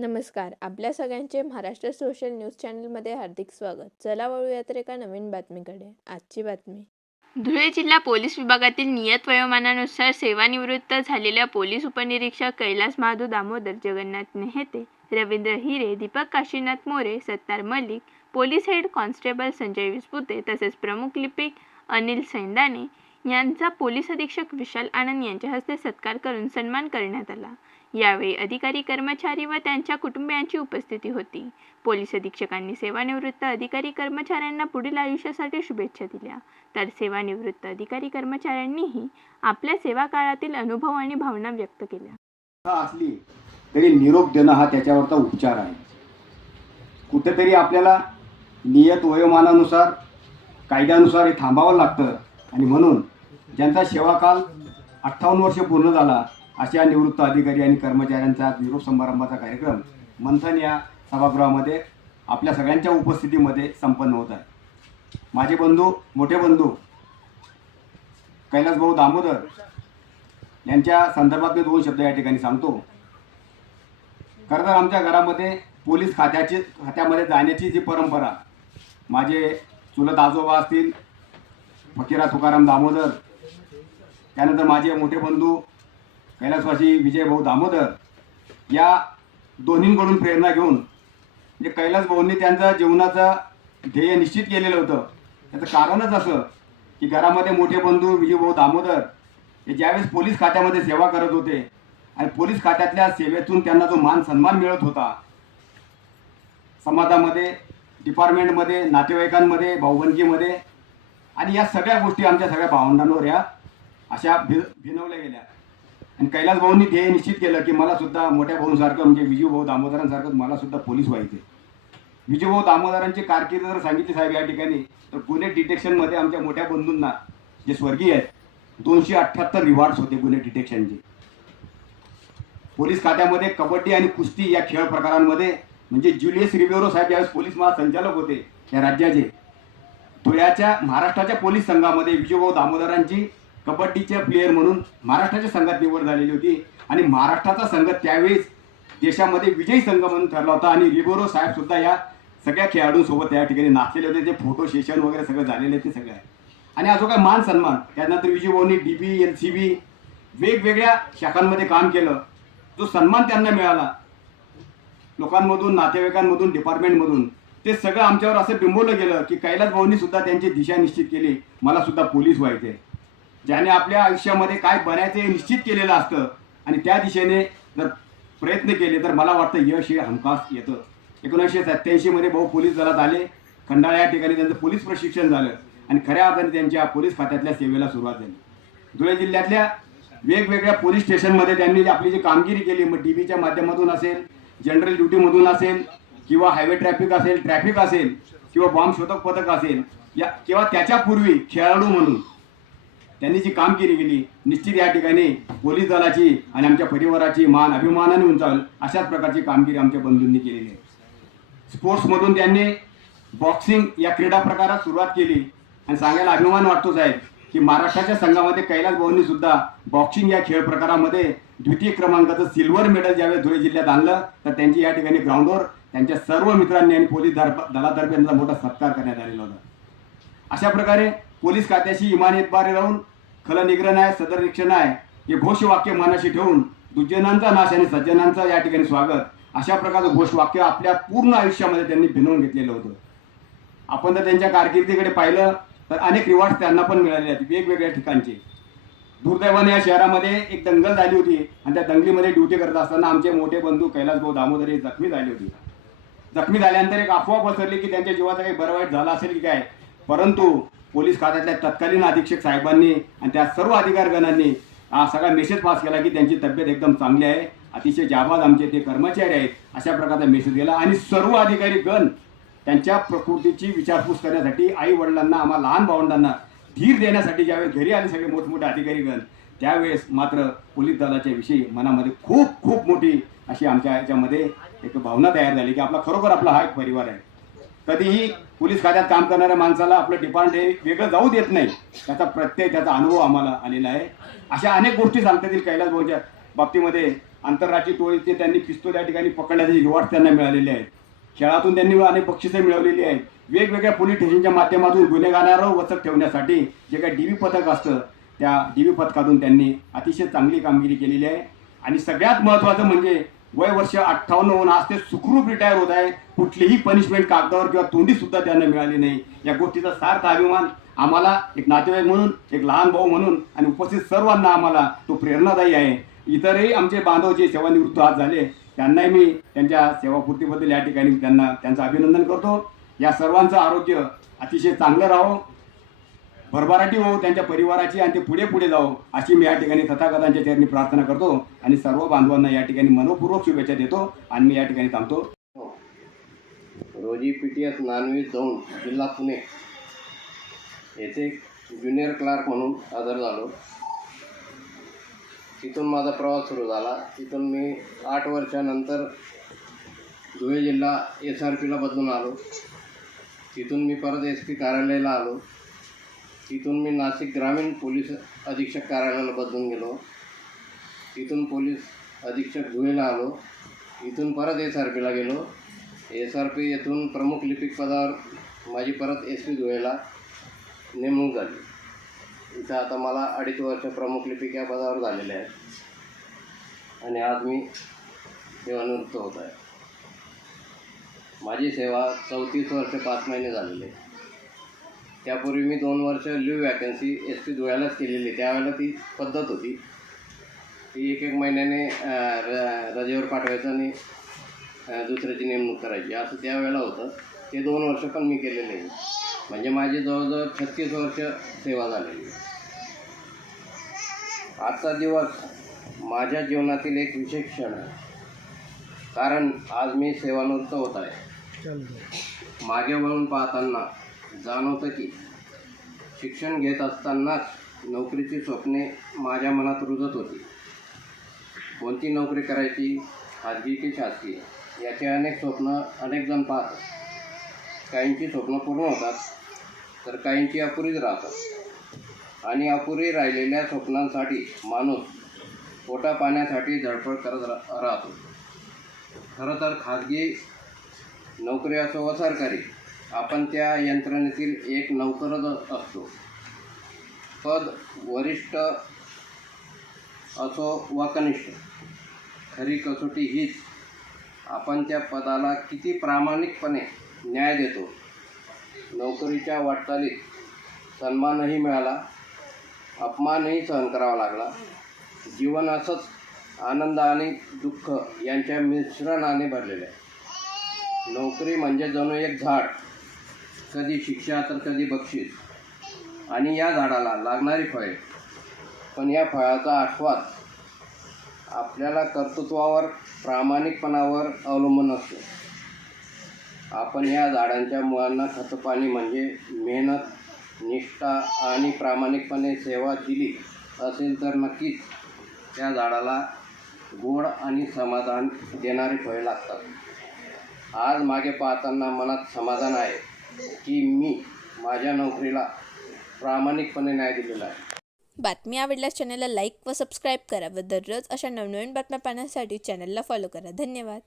नमस्कार. आपल्या सगळ्यांचे महाराष्ट्र सोशल न्यूज चॅनलमध्ये हार्दिक स्वागत. चला वळूया तर एका नवीन बातमीकडे. आजची बातमी. धुळे जिल्हा पोलीस विभागातील नियत वयोमानानुसार सेवानिवृत्त झालेल्या पोलीस उपनिरीक्षक Kailas Mahadu Damodar Jagannath Nehate, Ravindra Hire, Deepak Kashinath More, Sattar Malik, police head constable Sanjay Vispute तसेच प्रमुख लिपिक अनिल सैंदाने यांचा पोलीस अधीक्षक विशाल आनंद यांच्या हस्ते सत्कार करून सन्मान करण्यात आला. यावेळी अधिकारी, कर्मचारी व त्यांच्या कुटुंबियांची उपस्थिती होती. पोलीस अधीक्षकांनी सेवानिवृत्त अधिकारी कर्मचाऱ्यांना पुढील आयुष्यासाठी शुभेच्छा दिल्या, तर सेवानिवृत्त अधिकारी कर्मचाऱ्यांनीही आपल्या सेवा काळातील अनुभव आणि भावना व्यक्त केल्या. असली तरी निरोप देणं हा त्याच्यावरचा उपचार आहे. कुठेतरी आपल्याला नियत वयोमानानुसार कायद्यानुसार हे थांबावं लागतं आणि म्हणून ज्यांचा सेवाकाल 58 वर्ष पूर्ण झाला अशा निवृत्त अधिकारी आणि कर्मचाऱ्यांचा निरोप समारंभाचा कार्यक्रम मंथन या सभागृहामध्ये आपल्या सगळ्यांच्या उपस्थितीमध्ये संपन्न होत आहे. माझे बंधू, मोठे बंधू कैलास भाऊ दामोदर यांच्या संदर्भात मी 2 शब्द या ठिकाणी सांगतो. खरं तर आमच्या घरामध्ये पोलीस खात्यामध्ये जाण्याची जी परंपरा, माझे चुलत आजोबा असतील फकीरा तुकाराम दामोदर, त्यानंतर माझे मोठे बंधू कैलासवासी विजय भाऊ दामोदर, या दोन्हींकडून प्रेरणा घेऊन म्हणजे कैलास भाऊंनी त्यांचं जीवनाचं ध्येय निश्चित केलेलं होतं. त्याचं कारणच असं की घरामध्ये मोठे बंधू विजय भाऊ दामोदर हे ज्यावेळेस पोलीस खात्यामध्ये सेवा करत होते आणि पोलीस खात्यातल्या सेवेतून त्यांना जो मान सन्मान मिळत होता, समाजामध्ये, डिपार्टमेंटमध्ये, नातेवाईकांमध्ये, भाऊबंदकीमध्ये, आणि या सगळ्या गोष्टी आमच्या सगळ्या भावंडांवर या अशा भिनवल्या गेल्या. आणि कैलास भाऊंनी ध्येय निश्चित केलं की मला सुद्धा मोठ्या भाऊंसारखं म्हणजे विजू भाऊ दामोदरांसारखं मला सुद्धा पोलीस व्हायचे. विजू भाऊ दामोदरांची कारकीर्द जर सांगितली साहेब या ठिकाणी तर गुन्हे डिटेक्शनमध्ये आमच्या मोठ्या बंधूंना जे स्वर्गीय आहेत 278 रिवॉर्ड्स होते गुन्हे डिटेक्शनचे. पोलीस खात्यामध्ये कबड्डी आणि कुस्ती या खेळ प्रकारांमध्ये म्हणजे ज्युलियस रिबेरो साहेब यावेळेस पोलीस महासंचालक होते या राज्याचे. धुळ्याच्या महाराष्ट्राच्या पोलीस संघामध्ये विजयभाऊ दामोदरांची कबड्डीचे प्लेयर म्हणून महाराष्ट्राच्या संघात निवड झालेली होती आणि महाराष्ट्राचा संघ त्यावेळेस देशामध्ये विजयी संघ म्हणून ठरला होता. आणि रिबेरो साहेब सुद्धा या सगळ्या खेळाडूंसोबत या ठिकाणी नाचलेले होते. ते फोटो सेशन वगैरे सगळं झालेले ते सगळं आहे. आणि अजून काय मान सन्मान, त्यानंतर विजयभाऊंनी DB, LCB वेगवेगळ्या शाखांमध्ये काम केलं. जो सन्मान त्यांना मिळाला लोकांमधून, नातेवाईकांमधून, डिपार्टमेंटमधून, ते सगळं आमच्यावर असं बिंबवलं गेलं की कैलास भाऊंनी सुद्धा त्यांची दिशा निश्चित केली, मला सुद्धा पोलीस व्हायचे. ज्याने आपल्या आयुष्यामध्ये काय बनायचे हे निश्चित केलेलं असतं आणि त्या दिशेने जर प्रयत्न केले तर मला वाटतं यश हे हमखास येतं. 1987 मध्ये भाऊ पोलीस दलात आले. खंडाळा या ठिकाणी त्यांचं पोलीस प्रशिक्षण झालं आणि खऱ्या अर्थाने त्यांच्या पोलीस खात्यातल्या सेवेला सुरुवात झाली. धुळे जिल्ह्यातल्या वेगवेगळ्या पोलीस स्टेशनमध्ये त्यांनी आपली जी कामगिरी केली, मग DBच्या माध्यमातून असेल, जनरल ड्युटीमधून असेल, किंवा हायवे ट्रॅफिक असेल, ट्रॅफिक असेल, किंवा बॉम्ब शोधक पथक असेल, या किंवा त्याच्यापूर्वी खेळाडू म्हणून त्यांनी जी कामगिरी केली, निश्चित या ठिकाणी पोलीस दलाची आणि आमच्या परिवाराची मान अभिमानाने उंचावेल अशाच प्रकारची कामगिरी आमच्या बंधूंनी केलेली आहे. स्पोर्ट्समधून त्यांनी बॉक्सिंग या क्रीडा प्रकारात सुरुवात केली आणि सांगायला अभिमान वाटतो साहेब की महाराष्ट्राच्या संघामध्ये कैलास भाऊंनी सुद्धा बॉक्सिंग या खेळ प्रकारामध्ये द्वितीय क्रमांकाचं सिल्वर मेडल ज्यावेळेस धुळे जिल्ह्यात आणलं तर त्यांची या ठिकाणी ग्राउंडवर त्यांच्या सर्व मित्रांनी आणि पोलीस दलातर्फे त्यांचा मोठा सत्कार करण्यात आलेला होता. अशा प्रकारे पोलीस खात्याशी इमानतबारी राहून खलनिग्रह आहे, सदरनिरीक्षण आहे हे घोषवाक्य मनाशी ठेवून दुर्जनांचा नाश आणि सज्जनांचा या ठिकाणी स्वागत अशा प्रकारचं घोषवाक्य आपल्या पूर्ण आयुष्यामध्ये त्यांनी भिनवून घेतलेलं होतं. आपण जर त्यांच्या कारकिर्दीकडे पाहिलं तर अनेक रिवॉर्ड्स त्यांना पण मिळाले आहेत वेगवेगळ्या ठिकाणचे. दुर्दैवाने या शहरामध्ये एक दंगल झाली होती आणि त्या दंगलीमध्ये ड्युटी करत असताना आमचे मोठे बंधू कैलास भाऊ दामोदर हे जखमी झाले होते. जखमी झाल्यानंतर एक अफवा पसरली की त्यांच्या जीवाचा काही बरं वाईट झाला असेल की काय, परंतु पोलीस खात्यातल्या तत्कालीन अधीक्षक साहेबांनी आणि त्या सर्व अधिकारीगणांनी हा सगळा मेसेज पास केला की त्यांची तब्येत एकदम चांगली आहे, अतिशय जाबाज आमचे ते कर्मचारी आहेत, अशा प्रकारचा मेसेज गेला. आणि सर्व अधिकारी गण त्यांच्या प्रकृतीची विचारपूस करण्यासाठी आई वडिलांना, आम्हाला लहान भावंडांना धीर देण्यासाठी ज्यावेळेस घरी आले सगळे मोठमोठे अधिकारीगण, त्यावेळेस मात्र पोलीस दलाच्या विषयी मनामध्ये खूप खूप मोठी अशी आमच्या याच्यामध्ये एक भावना तयार झाली की आपला खरोखर आपला हा एक परिवार आहे. कधीही पोलीस खात्यात काम करणाऱ्या माणसाला आपलं डिपार्टमेंट वेगळं जाऊ देत नाही, त्याचा अनुभव आम्हाला आलेला आहे. अशा अनेक गोष्टी सांगता येतील कैलास भाऊच्या बाबतीमध्ये. आंतरराष्ट्रीय टोळीचे त्यांनी पिस्तूल या ठिकाणी पकडण्याचे रिवॉर्ड त्यांना मिळालेले आहेत. खेळातून त्यांनी अनेक बक्षिसे मिळवलेली आहेत. वेगवेगळ्या पोलीस स्टेशनच्या माध्यमातून गुन्हेगारांवर वचक ठेवण्यासाठी जे काही DV पथक असतं त्या DV पथकातून त्यांनी अतिशय चांगली कामगिरी केलेली आहे. आणि सगळ्यात महत्त्वाचं म्हणजे वय वर्ष 58 होऊन आज ते सुखरूप रिटायर होत आहे. कुठलीही पनिशमेंट कागदावर किंवा तोंडी सुद्धा त्यांना मिळाली नाही. या गोष्टीचा सार्थ अभिमान आम्हाला एक नातेवाईक म्हणून, एक लहान भाऊ म्हणून आणि उपस्थित सर्वांना आम्हाला तो प्रेरणादायी आहे. इतरही आमचे बांधव जे सेवानिवृत्त आज झाले त्यांनाही मी त्यांच्या सेवापूर्तीबद्दल या ठिकाणी त्यांचं अभिनंदन करतो. या सर्वांचं आरोग्य अतिशय चांगलं राहो, भरभराटी हो त्यांच्या परिवाराची आणि ते पुढे पुढे जावो अशी मी या ठिकाणी तथागतांच्या चरणी प्रार्थना करतो आणि सर्व बांधवांना या ठिकाणी मनपूर्वक शुभेच्छा देतो आणि मी या ठिकाणी थांबतो. रोजी PTS नॉनव्हेज झोन जिल्हा पुणे येथे ज्युनियर क्लार्क म्हणून हजर झालो. तिथून माझा प्रवास सुरू झाला. तिथून मी 8 वर्षानंतर धुळे जिल्हा SRPला बदलून आलो. तिथून मी परत SP कार्यालयाला आलो. तिथून मी नाशिक ग्रामीण पोलीस अधीक्षक कार्यालयाला बदलून गेलो. तिथून पोलीस अधीक्षक धुळेला आलो. इथून परत SRPला गेलो. SRP येथून प्रमुख लिपिक पदावर माझी परत SP धुळेला नेमणूक झाली. इथं आता मला 2.5 वर्ष प्रमुख लिपिक या पदावर झालेले आहे आणि आज मी सेवानिवृत्त होत आहे. माझी सेवा 34 वर्ष 5 महिने झालेली आहे. त्यापूर्वी मी 2 वर्ष लिव्ह वॅकन्सी SP धुळ्यालाच केलेली. त्यावेळेला ती पद्धत होती, ती 1 महिन्याने रजेवर पाठवायचं आणि दुसऱ्याची नेमणूक करायची, असं त्यावेळेला होतं. ते 2 वर्ष पण मी केलेले आहे. म्हणजे माझी जवळजवळ 36 वर्ष सेवा झालेली. आजचा दिवस माझ्या जीवनातील एक विशेष क्षण आहे, कारण आज मी सेवानिवृत्त होत आहे. मागे वळून पाहताना जाणवतं की शिक्षण घेत असतानाच नोकरीची स्वप्ने माझ्या मनात रुजत होती. कोणती नोकरी करायची, खाजगी की शासकीय, याचे अनेक स्वप्न अनेक जण पाहतात. काहींची स्वप्न पूर्ण होतात तर काहींची अपुरीच राहतात आणि अपुरी राहिलेल्या स्वप्नांसाठी माणूस पोटा पाण्यासाठी धडपड करत राहतो. खरं तर खाजगी नोकरी असो व सरकारी, आपण त्या यंत्रणेतील एक नोकरच असतो. पद वरिष्ठ असो वा कनिष्ठ, खरी कसोटी हीच आपण त्या पदाला किती प्रामाणिकपणे न्याय देतो. नोकरीच्या वाटचालीत सन्मानही मिळाला, अपमानही सहन करावा लागला. जीवन असंच आनंद आणि दुःख यांच्या मिश्रणाने भरलेलं आहे. नोकरी म्हणजे जणू एक झाड, कधी शिक्षा तर कधी बक्षीस, आणि या झाडाला लागणारी फळे. पण या फळाचा आस्वाद आपल्याला कर्तृत्वावर, प्रामाणिकपणावर अवलंबून असतो. आपण या झाडांच्या मुळांना खतपाणी म्हणजे मेहनत, निष्ठा आणि प्रामाणिकपणे सेवा दिली असेल तर नक्कीच त्या झाडाला गोड आणि समाधान देणारी फळे लागतात. आज मागे पाहताना मनात समाधान आहे की मी माझ्या नोकरीला प्रामाणिकपणे न्याय दिलेला आहे. बातमी आवडल्यास चॅनलला लाईक व सबस्क्राईब करा व दररोज अशा नवनवीन बातम्या पाहण्यासाठी चॅनलला फॉलो करा. धन्यवाद.